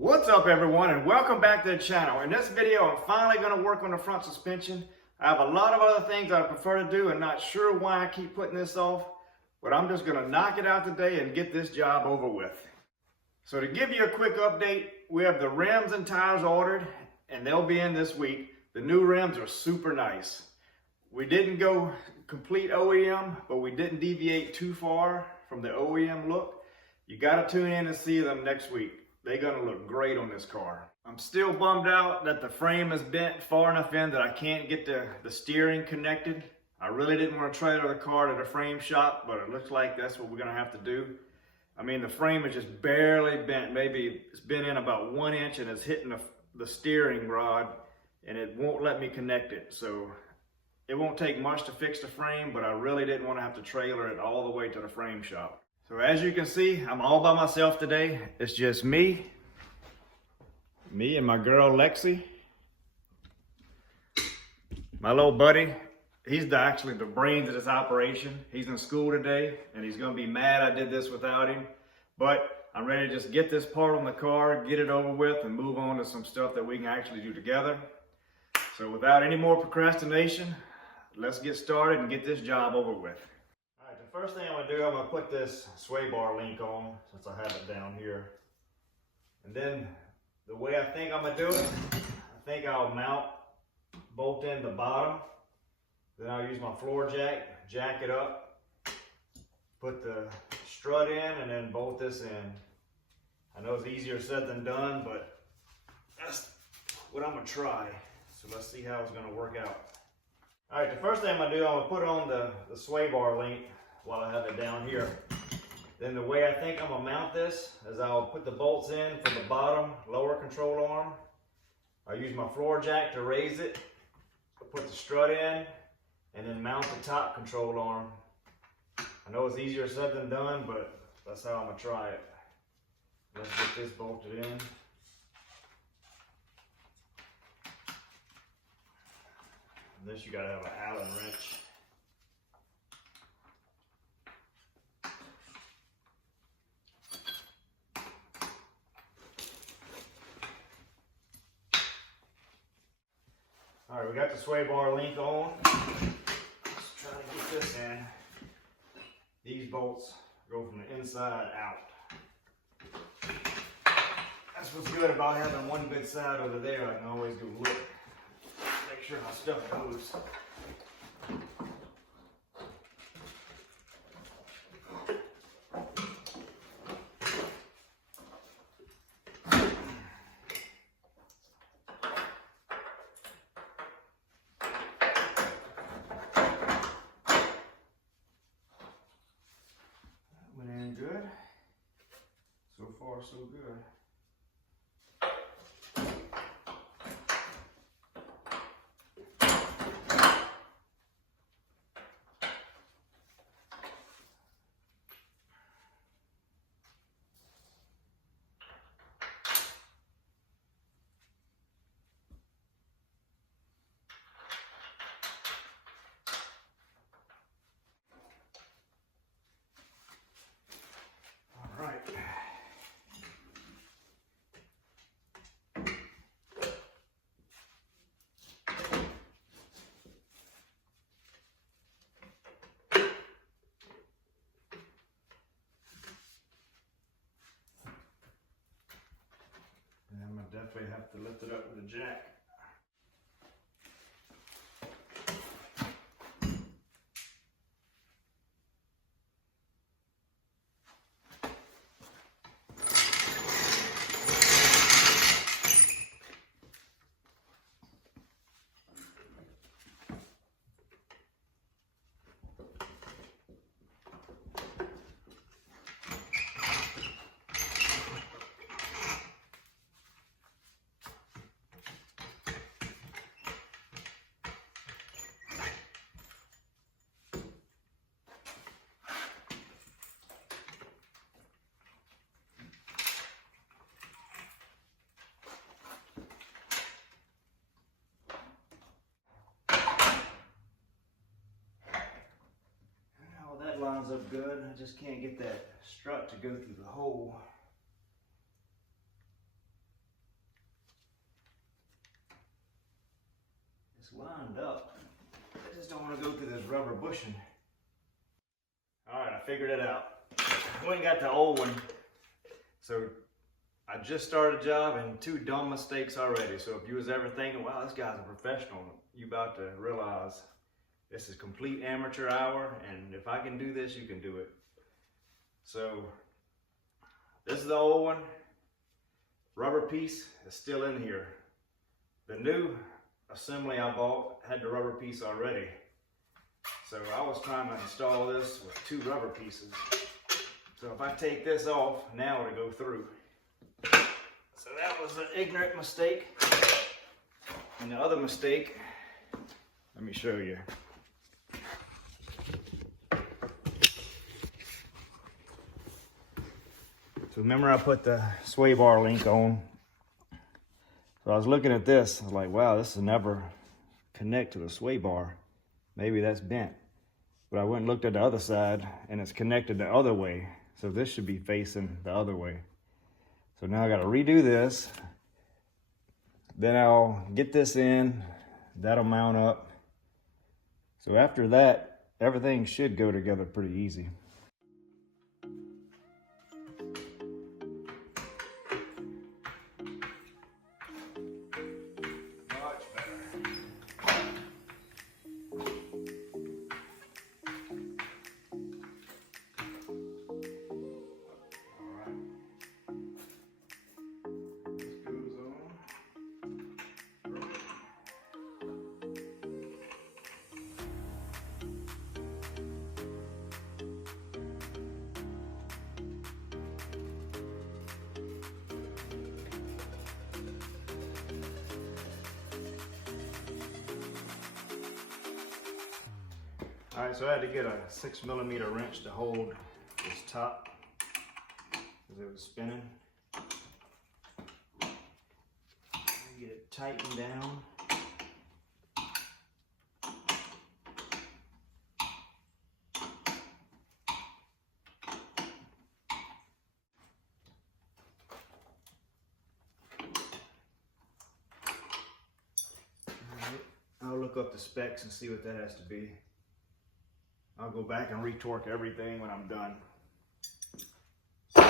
What's up everyone, and welcome back to the channel. In this video I'm finally going to work on the front suspension. I have a lot of other things I prefer to do and not sure why I keep putting this off, but I'm just going to knock it out today and get this job over with. So to give you a quick update, we have the rims and tires ordered and they'll be in this week. The new rims are super nice. We didn't go complete OEM, but we didn't deviate too far from the OEM look. You got to tune in and see them next week. They're gonna look great on this car. I'm still bummed out that the frame is bent far enough in that I can't get the steering connected. I really didn't want to trailer the car to the frame shop, but it looks like that's what we're gonna have to do. I mean, the frame is just barely bent. Maybe it's been in about 1 inch and it's hitting the steering rod and it won't let me connect it. So it won't take much to fix the frame, but I really didn't want to have to trailer it all the way to the frame shop. So as you can see, I'm all by myself today. It's just me and my girl Lexi. My little buddy, he's actually the brains of this operation. He's in school today and he's gonna be mad I did this without him. But I'm ready to just get this part on the car, get it over with, and move on to some stuff that we can actually do together. So without any more procrastination, let's get started and get this job over with. The first thing I'm going to do, I'm going to put this sway bar link on since I have it down here. And then the way I think I'm going to do it, I think I'll mount bolt in the bottom. Then I'll use my floor jack it up, put the strut in, and then bolt this in. I know it's easier said than done, but that's what I'm going to try. So let's see how it's going to work out. All right, the first thing I'm going to do, I'm going to put on the sway bar link while I have it down here. Then the way I think I'm gonna mount this is I'll put the bolts in for the bottom lower control arm. I'll use my floor jack to raise it, put the strut in, and then mount the top control arm. I know it's easier said than done, but that's how I'm gonna try it. Let's get this bolted in. And this you gotta have an Allen wrench. All right, we got the sway bar link on. Let's try to get this in. These bolts go from the inside out. That's what's good about having one good side over there. I can always go look, make sure my stuff goes. Good. So far, so good. And I'm gonna definitely have to lift it up with a jack. Lines up good. I just can't get that strut to go through the hole. It's lined up. I just don't want to go through this rubber bushing. All right, I figured it out. We ain't got the old one. So I just started a job and 2 dumb mistakes already. So if you was ever thinking, wow, this guy's a professional, you about to realize this is complete amateur hour, and if I can do this, you can do it. So this is the old one. Rubber piece is still in here. The new assembly I bought had the rubber piece already. So I was trying to install this with 2 rubber pieces. So if I take this off, now it'll go through. So that was an ignorant mistake. And the other mistake, let me show you. So remember I put the sway bar link on. So I was looking at this, I was like, wow, this will never connect to the sway bar. Maybe that's bent. But I went and looked at the other side and it's connected the other way. So this should be facing the other way. So now I gotta redo this. Then I'll get this in, that'll mount up. So after that, everything should go together pretty easy. All right, so I had to get a 6mm wrench to hold this top because it was spinning. Get it tightened down. All right, I'll look up the specs and see what that has to be. I'll go back and retorque everything when I'm done. And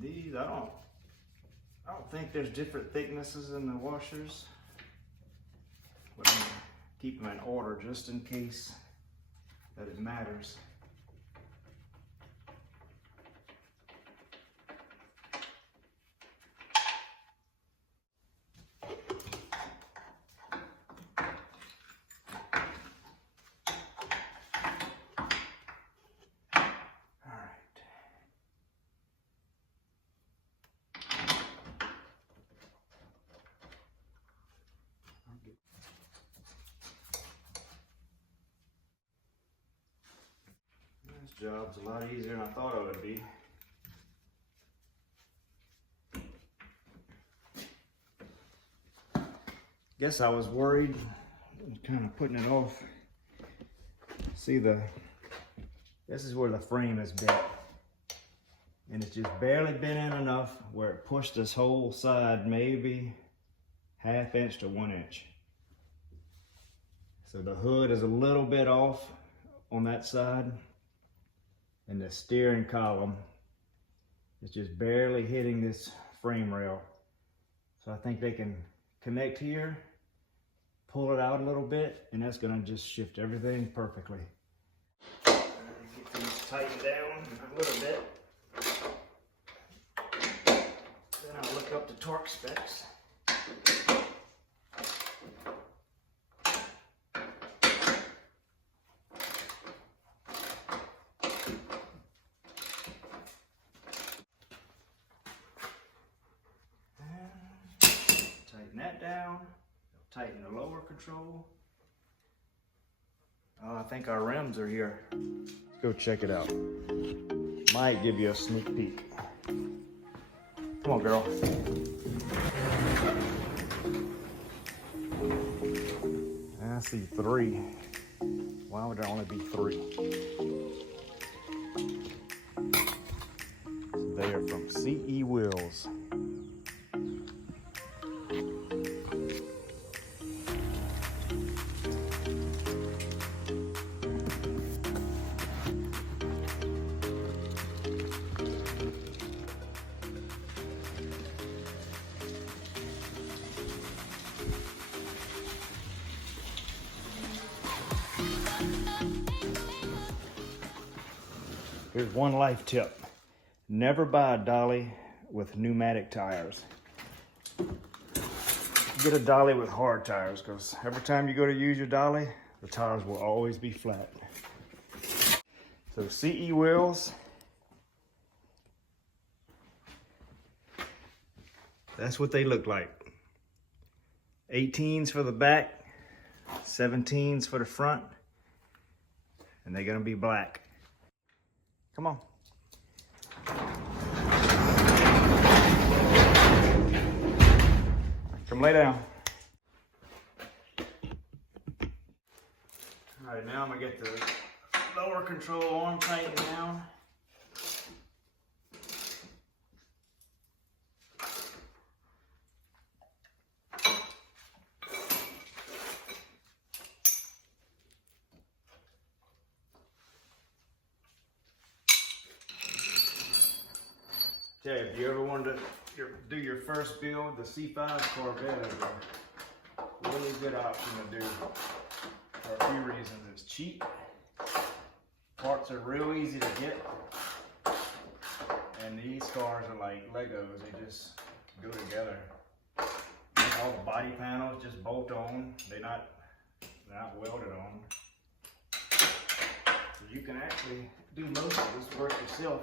these, I don't think there's different thicknesses in the washers, but I'm gonna keep them in order just in case that it matters. This job's a lot easier than I thought it would be. Guess I was worried, kind of putting it off. See, this is where the frame is bent. And it's just barely bent in enough where it pushed this whole side maybe 1/2 inch to 1 inch. So the hood is a little bit off on that side. And the steering column is just barely hitting this frame rail. So I think they can connect here, pull it out a little bit, and that's gonna just shift everything perfectly. Get these tightened down a little bit. Then I'll look up the torque specs. Tighten that down, tighten the lower control. Oh, I think our rims are here. Let's go check it out. Might give you a sneak peek. Come on, girl. I see 3. Why would there only be 3? there from CE Wheels. Here's one life tip. Never buy a dolly with pneumatic tires. Get a dolly with hard tires, because every time you go to use your dolly, the tires will always be flat. So CE wheels, that's what they look like. 18s for the back, 17s for the front, and they're gonna be black. Come on. Come lay down. All right, now I'm gonna get the lower control arm tightened down. Tell you, if you ever wanted to do your first build, the C5 Corvette is a really good option to do for a few reasons. It's cheap, parts are real easy to get, and these cars are like Legos, they just go together. All the body panels just bolt on, they're not welded on. So you can actually do most of this work yourself.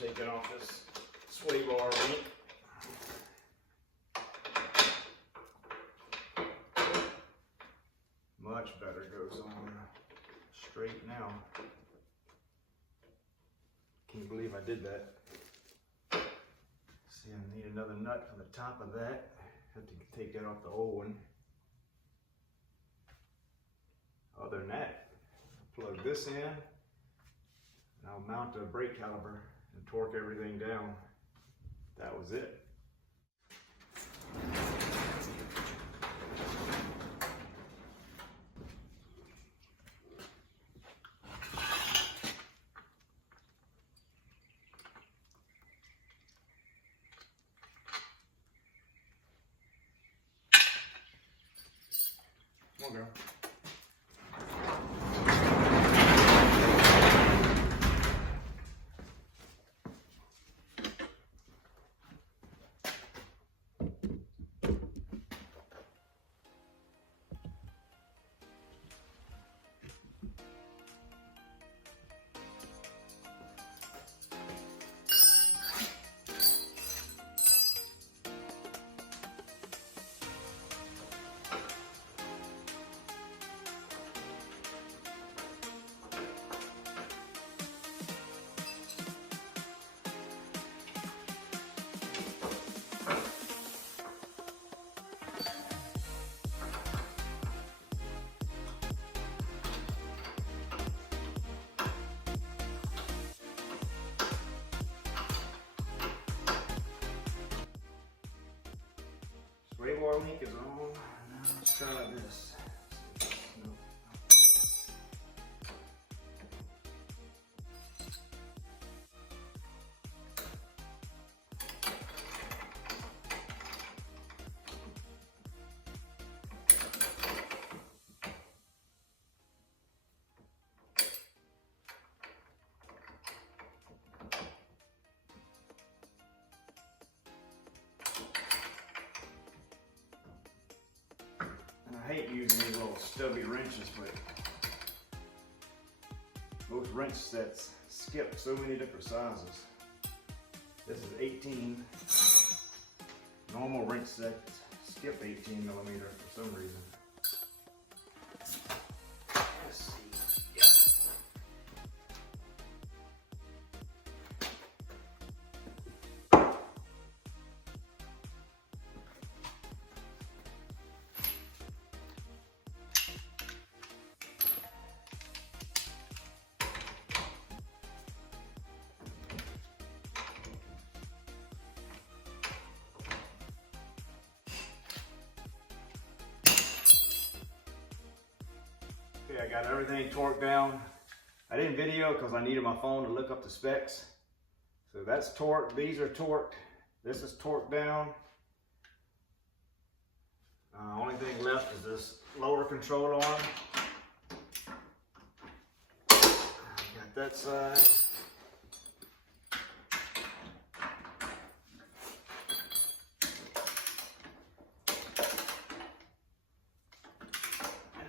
Taking off this sway bar link. Much better, goes on straight now. Can't believe I did that. See, I need another nut for the top of that. Have to take that off the old one. Other than that, I'll plug this in and I'll mount a brake caliper and torque everything down. That was it. Come on, girl. Sway bar link is on. Now let's try this. Nope. I hate using these little stubby wrenches, but most wrench sets skip so many different sizes. This is 18. Normal wrench sets skip 18 millimeter for some reason. Let's see. Yeah. got everything torqued down. I didn't video because I needed my phone to look up the specs. So that's torqued, these are torqued, this is torqued down. Only thing left is this lower control arm. Got that side.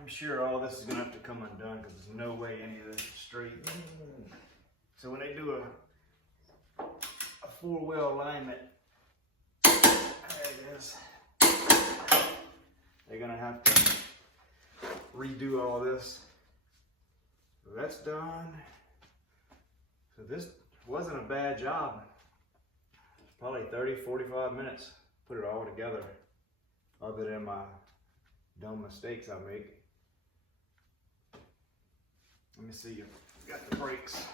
I'm sure all this is going to have to come undone because there's no way any of this is straight. So when they do a four-wheel alignment, there it is, they're going to have to redo all this. So that's done. So this wasn't a bad job. It's probably 30-45 minutes to put it all together, other than my dumb mistakes I make. Let me see if we got the brakes.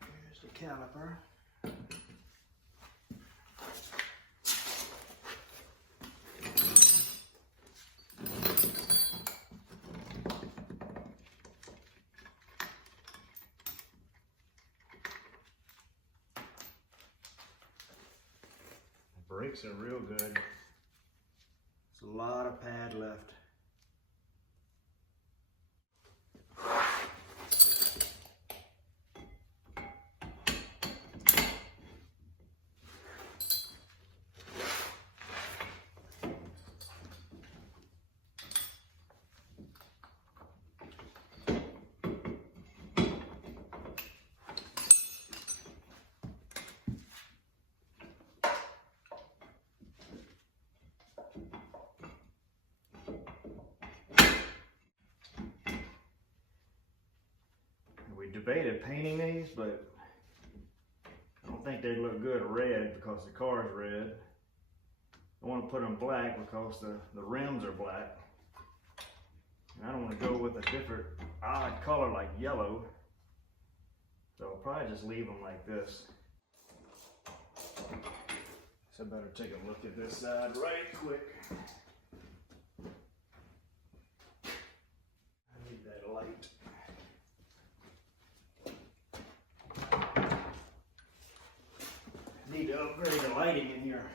Here's the caliper. Brakes are real good. There's a lot of pad left. We debated painting these, but I don't think they'd look good red because the car is red. I want to put them black because the rims are black. And I don't want to go with a different odd color like yellow. So I'll probably just leave them like this. So I better take a look at this side right quick. I need that light. Need to upgrade the lighting in here.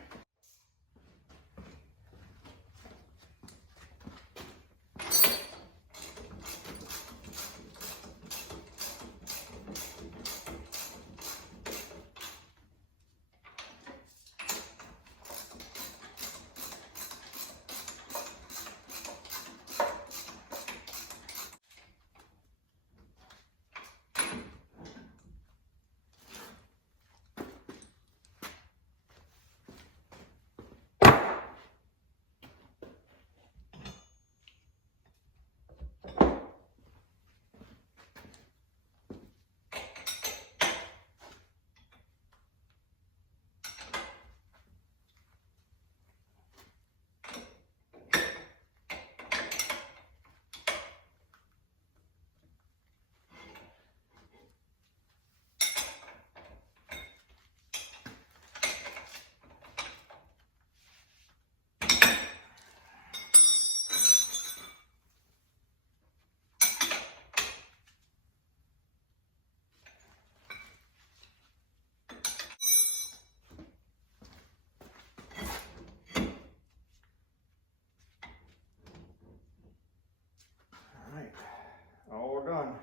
All done.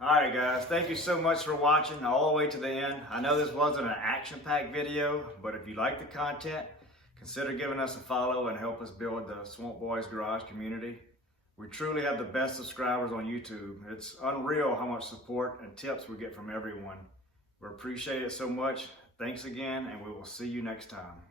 Alright guys, thank you so much for watching all the way to the end. I know this wasn't an action-packed video, but if you like the content, consider giving us a follow and help us build the Swamp Boys Garage community. We truly have the best subscribers on YouTube. It's unreal how much support and tips we get from everyone. We appreciate it so much. Thanks again, and we will see you next time.